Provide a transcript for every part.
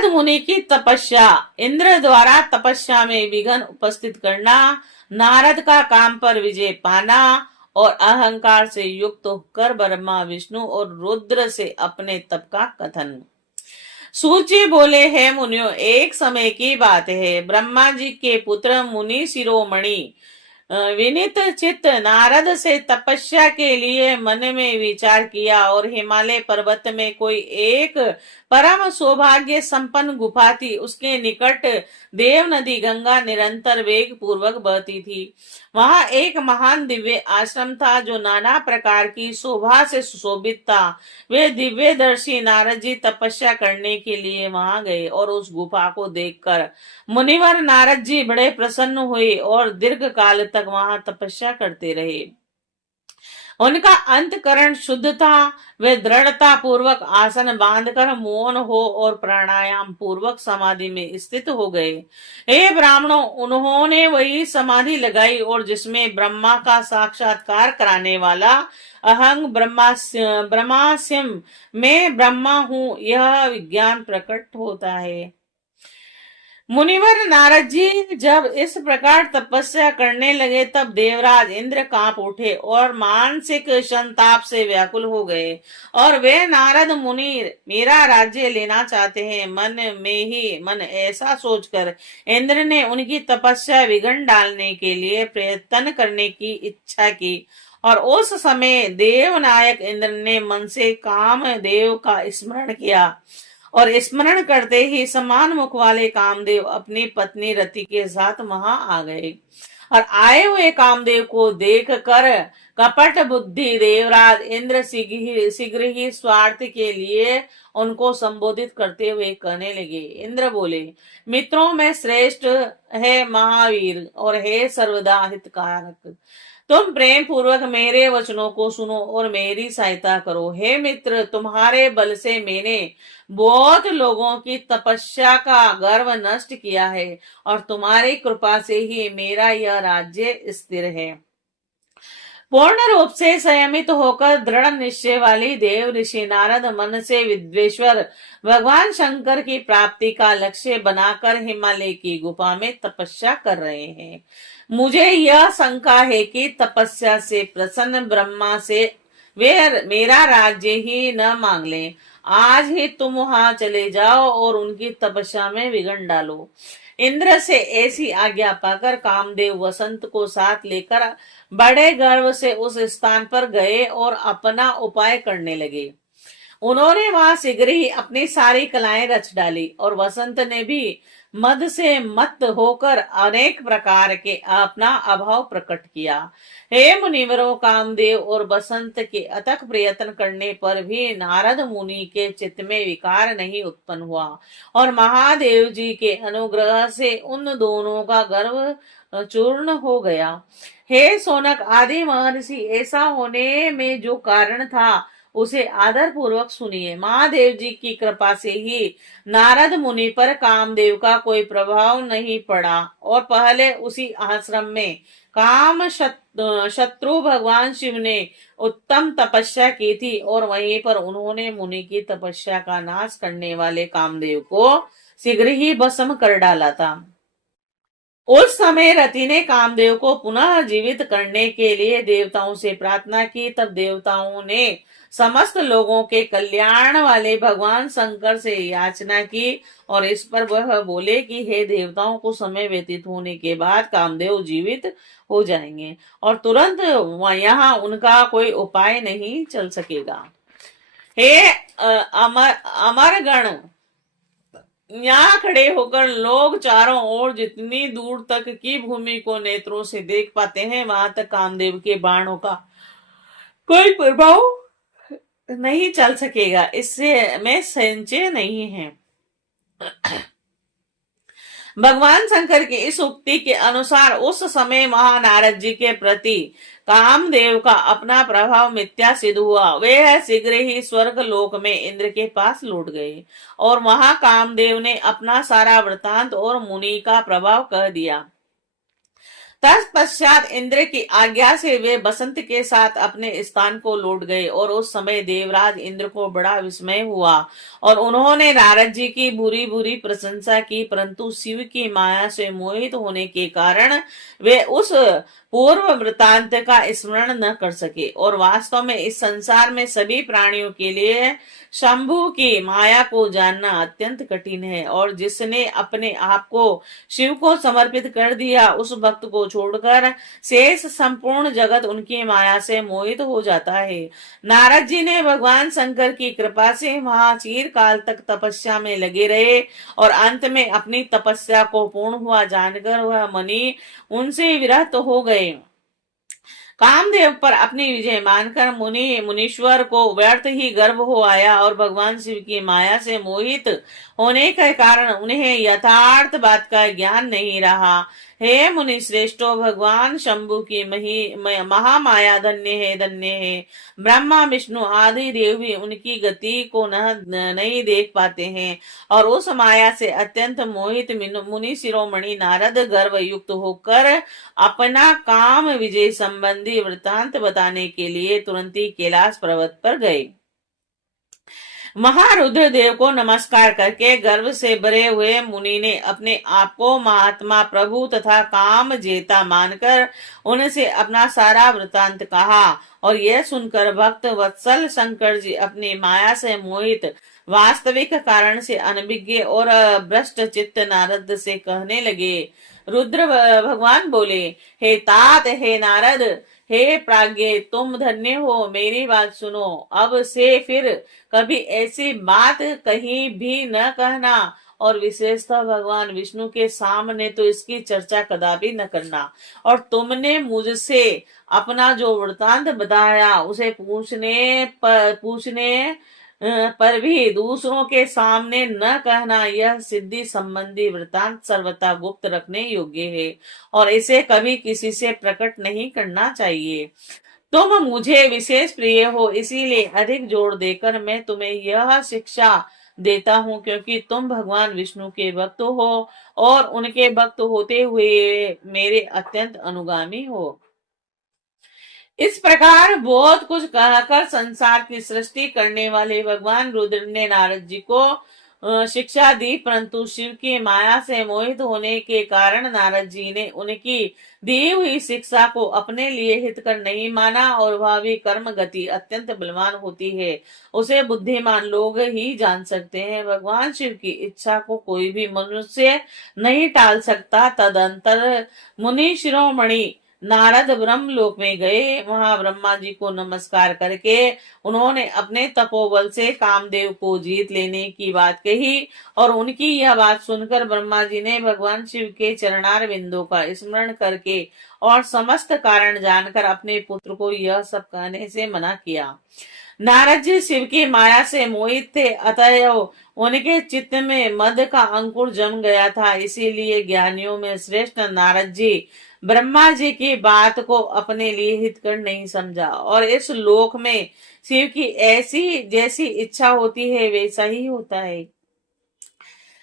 नारद मुनि की तपस्या। इंद्र द्वारा तपस्या में विघ्न उपस्थित करना, नारद का काम पर विजय पाना और अहंकार से युक्त होकर ब्रह्मा विष्णु और रुद्र से अपने तप का कथन। सूची बोले, है मुनियों, एक समय की बात है, ब्रह्मा जी के पुत्र मुनि शिरोमणि विनीत चित्त नारद से तपस्या के लिए मन में विचार किया और हिमालय पर्वत में कोई एक परम सौभाग्य संपन्न गुफा थी। उसके निकट देव नदी गंगा निरंतर वेग पूर्वक बहती थी। वहां एक महान दिव्य आश्रम था जो नाना प्रकार की शोभा से सुशोभित था। वे दिव्यदर्शी नारद जी तपस्या करने के लिए वहां गए और उस गुफा को देखकर मुनिवर नारद जी बड़े प्रसन्न हुए और दीर्घ काल तक वहां तपस्या करते रहे। उनका अंतकरण शुद्ध था। वे दृढ़ता पूर्वक आसन बांधकर मौन हो और प्राणायाम पूर्वक समाधि में स्थित हो गए। हे ब्राह्मणों, उन्होंने वही समाधि लगाई और जिसमें ब्रह्मा का साक्षात्कार कराने वाला अहं ब्रह्मास्यम, मैं ब्रह्मा हूं, यह विज्ञान प्रकट होता है। मुनिवर नारद जी जब इस प्रकार तपस्या करने लगे तब देवराज इंद्र कांप उठे और मानसिक संताप से व्याकुल हो गए और वे नारद मुनि मेरा राज्य लेना चाहते हैं मन में ही मन ऐसा सोचकर इंद्र ने उनकी तपस्या विघ्न डालने के लिए प्रयत्न करने की इच्छा की। और उस समय देवनायक इंद्र ने मन से कामदेव का स्मरण किया और स्मरण करते ही समान मुख वाले कामदेव अपनी पत्नी रति के साथ वहां आ गए। और आए हुए कामदेव को देख कर कपट बुद्धि देवराज इंद्र शीघ्र ही स्वार्थ के लिए उनको संबोधित करते हुए कहने लगे। इंद्र बोले, मित्रों में श्रेष्ठ है महावीर और है सर्वदा हितकारक। तुम प्रेम पूर्वक मेरे वचनों को सुनो और मेरी सहायता करो। हे मित्र, तुम्हारे बल से मैंने बहुत लोगों की तपस्या का गर्व नष्ट किया है और तुम्हारी कृपा से ही मेरा यह राज्य स्थिर है। पूर्ण रूप से संयमित होकर दृढ़ निश्चय वाली देव ऋषि नारद मन से विद्वेश्वर भगवान शंकर की प्राप्ति का लक्ष्य बनाकर हिमालय की गुफा में तपस्या कर रहे हैं। मुझे यह शंका है कि तपस्या से प्रसन्न ब्रह्मा से वे मेरा राज्य ही न मांग लें। आज ही तुम वहां चले जाओ और उनकी तपस्या में विघ्न डालो। इंद्र से ऐसी आज्ञा पाकर कामदेव वसंत को साथ लेकर बड़े गर्व से उस स्थान पर गए और अपना उपाय करने लगे। उन्होंने वहां शीघ्र ही अपनी सारी कलाएं रच डाली और वसंत ने भी मद से मत होकर अनेक प्रकार के अपना अभाव प्रकट किया। हे मुनिवरों, कामदेव और बसंत के अथक प्रयत्न करने पर भी नारद मुनि के चित्त में विकार नहीं उत्पन्न हुआ और महादेव जी के अनुग्रह से उन दोनों का गर्व चूर्ण हो गया। हे सोनक आदि महर्षि, ऐसा होने में जो कारण था उसे आदर पूर्वक सुनिए। महादेव जी की कृपा से ही नारद मुनि पर कामदेव का कोई प्रभाव नहीं पड़ा और पहले उसी आश्रम में काम शत्रु भगवान शिव ने उत्तम तपस्या की थी और वहीं पर उन्होंने मुनि की तपस्या का नाश करने वाले कामदेव को शीघ्र ही भस्म कर डाला था। उस समय रति ने कामदेव को पुनः जीवित करने के लिए देवताओं से प्रार्थना की। तब देवताओं ने समस्त लोगों के कल्याण वाले भगवान शंकर से याचना की और इस पर वह बोले कि हे देवताओं, को समय व्यतीत होने के बाद कामदेव जीवित हो जाएंगे और तुरंत यहाँ उनका कोई उपाय नहीं चल सकेगा। हे अमर गण, यहाँ खड़े होकर लोग चारों ओर जितनी दूर तक की भूमि को नेत्रों से देख पाते हैं वहां तक कामदेव के बाणों का कोई प्रभाव नहीं चल सकेगा, इससे में संचय नहीं है। भगवान शंकर की इस उक्ति के अनुसार उस समय महानारद जी के प्रति कामदेव का अपना प्रभाव मिथ्या सिद्ध हुआ। वे शीघ्र ही स्वर्ग लोक में इंद्र के पास लौट गए और वहां कामदेव ने अपना सारा वृतांत और मुनि का प्रभाव कह दिया। तत्पश्चात इंद्र की आज्ञा से वे बसंत के साथ अपने स्थान को लौट गए और उस समय देवराज इंद्र को बड़ा विस्मय हुआ और उन्होंने नारद जी की बुरी बुरी प्रशंसा की, परंतु शिव की माया से मोहित होने के कारण वे उस पूर्व वृतांत का स्मरण न कर सके। और वास्तव में इस संसार में सभी प्राणियों के लिए शंभु की माया को जानना अत्यंत कठिन है, और जिसने अपने आप को शिव को समर्पित कर दिया उस भक्त को छोड़कर शेष संपूर्ण जगत उनकी माया से मोहित हो जाता है। नारद जी ने भगवान शंकर की कृपा से वहां चीर काल तक तपस्या में लगे रहे और अंत में अपनी तपस्या को पूर्ण हुआ जानकर वह मुनि उनसे विरक्त हो गए। कामदेव पर अपनी विजय मानकर मुनीश्वर को व्यर्थ ही गर्व हो आया और भगवान शिव की माया से मोहित होने के कारण उन्हें यथार्थ बात का ज्ञान नहीं रहा। हे मुनि श्रेष्ठो, भगवान शंभु की महामाया धन्य है। ब्रह्मा विष्णु आदि देव भी उनकी गति को नहीं देख पाते हैं और उस माया से अत्यंत मोहित मुनि शिरोमणि नारद गर्व युक्त होकर अपना काम विजय संबंधी वृतांत बताने के लिए तुरंत ही कैलाश पर्वत पर गए। महारुद्र देव को नमस्कार करके गर्व से भरे हुए मुनि ने अपने आप को महात्मा प्रभु तथा काम जेता मानकर उनसे अपना सारा वृतांत कहा। और यह सुनकर भक्त वत्सल शंकर जी अपनी माया से मोहित वास्तविक कारण से अनभिज्ञ और भ्रष्ट चित्त नारद से कहने लगे। रुद्र भगवान बोले, हे तात, हे नारद, हे प्राज्ञ, तुम धन्य हो, मेरी बात सुनो। अब से फिर कभी ऐसी बात कहीं भी न कहना और विशेषतः भगवान विष्णु के सामने तो इसकी चर्चा कदापि न करना। और तुमने मुझसे अपना जो वृतांत बताया उसे पूछने पर भी दूसरों के सामने न कहना। यह सिद्धि संबंधी वृतांत सर्वथा गुप्त रखने योग्य है और इसे कभी किसी से प्रकट नहीं करना चाहिए। तुम मुझे विशेष प्रिय हो, इसीलिए अधिक जोर देकर मैं तुम्हें यह शिक्षा देता हूँ, क्योंकि तुम भगवान विष्णु के भक्त हो और उनके भक्त होते हुए मेरे अत्यंत अनुगामी हो। इस प्रकार बहुत कुछ कहकर संसार की सृष्टि करने वाले भगवान रुद्र ने नारद जी को शिक्षा दी, परंतु शिव की माया से मोहित होने के कारण नारद जी ने उनकी दी हुई शिक्षा को अपने लिए हितकर नहीं माना और वह भी कर्म गति अत्यंत बलवान होती है, उसे बुद्धिमान लोग ही जान सकते हैं। भगवान शिव की इच्छा को कोई भी मनुष्य नहीं टाल सकता। तदंतर मुनि शिरोमणि नारद ब्रह्मलोक में गए। वहां ब्रह्मा जी को नमस्कार करके उन्होंने अपने तपोबल से कामदेव को जीत लेने की बात कही और उनकी यह बात सुनकर ब्रह्मा जी ने भगवान शिव के चरणार बिंदु का स्मरण करके और समस्त कारण जानकर अपने पुत्र को यह सब कहने से मना किया। नारद जी शिव की माया से मोहित थे, अतएव उनके चित्त में मद का अंकुर जम गया था। इसीलिए ज्ञानियों में श्रेष्ठ नारद जी ब्रह्मा जी की बात को अपने लिए हितकर नहीं समझा और इस लोक में शिव की ऐसी जैसी इच्छा होती है वैसा ही होता है।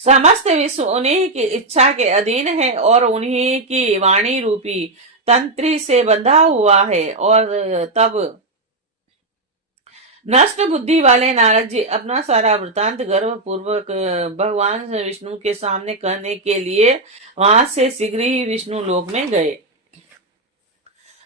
समस्त विश्व उन्हीं की इच्छा के अधीन है और उन्हीं की वाणी रूपी तंत्री से बंधा हुआ है। और तब नष्ट बुद्धि वाले नारद जी अपना सारा वृतांत गर्व पूर्वक भगवान विष्णु के सामने कहने के लिए वहां से शीघ्र ही विष्णु लोक में गए।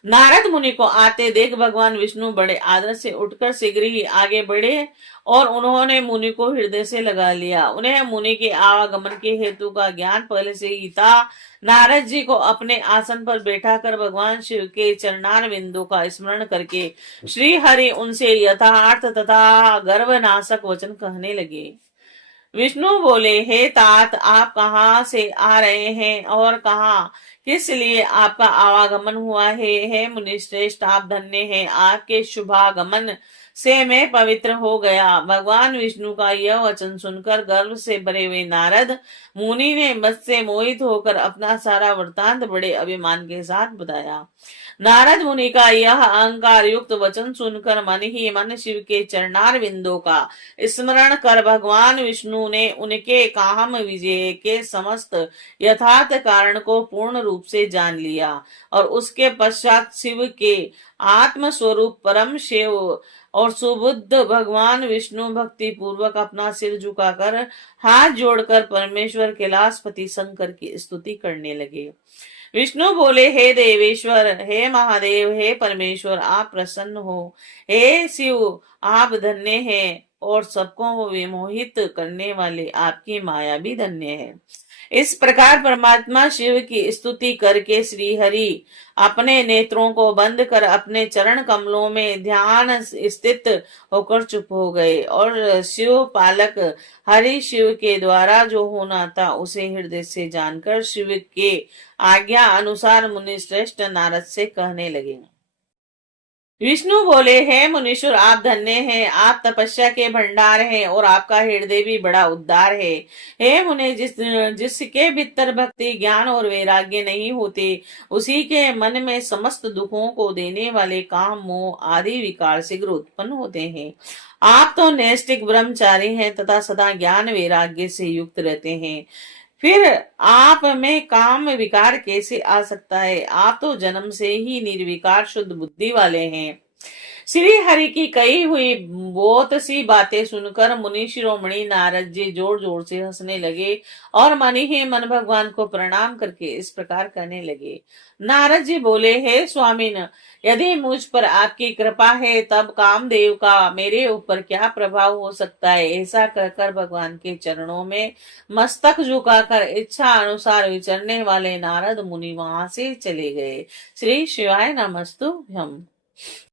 नारद मुनि को आते देख भगवान विष्णु बड़े आदर से उठकर शीघ्र ही आगे बढ़े और उन्होंने मुनि को हृदय से लगा लिया। उन्हें मुनि के आवागमन के हेतु का ज्ञान पहले से ही था। नारद जी को अपने आसन पर बैठा कर भगवान शिव के चरणार बिंदु का स्मरण करके श्री हरि उनसे यथार्थ तथा गर्वनाशक वचन कहने लगे। विष्णु बोले, हे तात, आप कहाँ से आ रहे हैं और कहाँ किस लिए आपका आवागमन हुआ है? हे मुनि श्रेष्ठ, आप धन्य हैं, आपके शुभागमन से मैं पवित्र हो गया। भगवान विष्णु का यह वचन सुनकर गर्व से भरे हुए नारद मुनि ने मत से मोहित होकर अपना सारा वृतांत बड़े अभिमान के साथ बताया। नारद मुनि का यह अहंकार युक्त वचन सुनकर मन ही मन शिव के चरणार बिंदों का स्मरण कर भगवान विष्णु ने उनके काम विजय के समस्त यथार्थ कारण को पूर्ण रूप से जान लिया और उसके पश्चात शिव के आत्म स्वरूप परम शिव और सुबुद्ध भगवान विष्णु भक्ति पूर्वक अपना सिर झुकाकर हाथ जोड़कर परमेश्वर कैलाशपति शंकर की स्तुति करने लगे। विष्णु बोले, हे देवेश्वर, हे महादेव, हे परमेश्वर, आप प्रसन्न हो। हे शिव, आप धन्य हैं और सबको विमोहित करने वाले आपकी माया भी धन्य है। इस प्रकार परमात्मा शिव की स्तुति करके श्री हरि अपने नेत्रों को बंद कर अपने चरण कमलों में ध्यान स्थित होकर चुप हो गए और शिव पालक हरि शिव के द्वारा जो होना था उसे हृदय से जानकर शिव के आज्ञा अनुसार मुनि श्रेष्ठ नारद से कहने लगे। विष्णु बोले, हे मुनीश्वर, आप धन्य हैं, आप तपस्या के भंडार हैं और आपका हृदय भी बड़ा उद्दार है। हे मुने, जिसके भीतर भक्ति, ज्ञान और वैराग्य नहीं होते, उसी के मन में समस्त दुखों को देने वाले काम, मोह आदि विकार शीघ्र उत्पन्न होते हैं। आप तो नैष्ठिक ब्रह्मचारी हैं तथा सदा ज्ञान वैराग्य से युक्त रहते हैं, फिर आप में काम विकार कैसे आ सकता है? आप तो जन्म से ही निर्विकार शुद्ध बुद्धि वाले हैं। श्री हरि की कही हुई बहुत सी बातें सुनकर मुनि शिरोमणि नारद जी जोर जोर से हंसने लगे और मन ही मन भगवान को प्रणाम करके इस प्रकार कहने लगे। नारद जी बोले, हे स्वामीन, यदि मुझ पर आपकी कृपा है तब कामदेव का मेरे ऊपर क्या प्रभाव हो सकता है। ऐसा कहकर भगवान के चरणों में मस्तक झुकाकर इच्छा अनुसार विचरने वाले नारद मुनि वहां से चले गए। श्री शिवाय नमस्तुभ्यम।